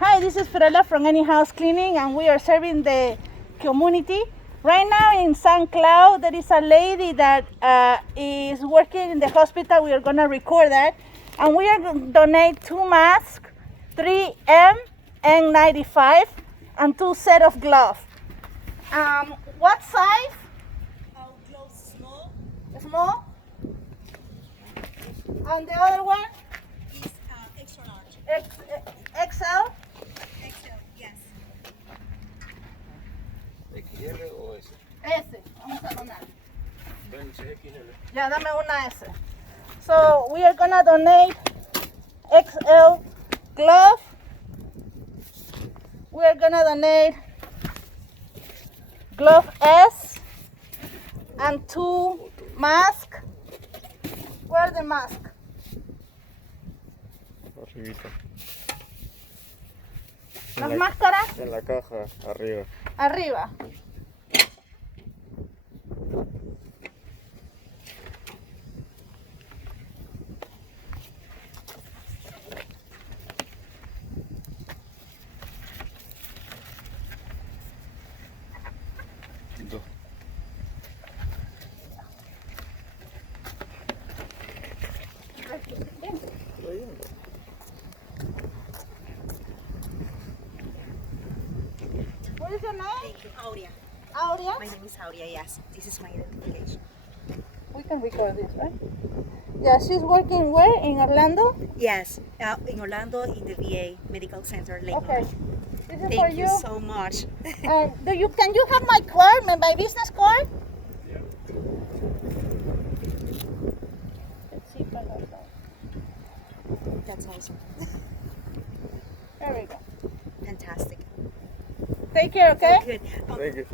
Hi, this is Phillips from Anyhousecleaning, and we are serving the community. Right now in St. Cloud, there is a lady that is working in the hospital. We are going to record that. And we are going to donate 2 masks, 3M N95, and 2 set of gloves. What size? Gloves small. Small? And the other one? Is extra large. XL? XL, yes. ¿XL o S? S. Vamos a donar. XL. Ya, dame una S. So we are gonna donate XL glove. We are gonna donate glove S and 2 masks. Where's the mask? Arribita. Las máscaras En la caja, arriba. arriba. Dos. What is your name? Thank you, Aurea. Aurea? My name is Aurea, yes. This is my identification. We can record this, right? Yeah, she's working where? In Orlando? Yes, in Orlando, in the VA Medical Center, Lake Okay. North. This is for Thank you. you so much. Can you have my card, my business card? Yeah. Let's see if I got that. That's awesome. There we go. Fantastic. Take care, okay? Good. Thank you.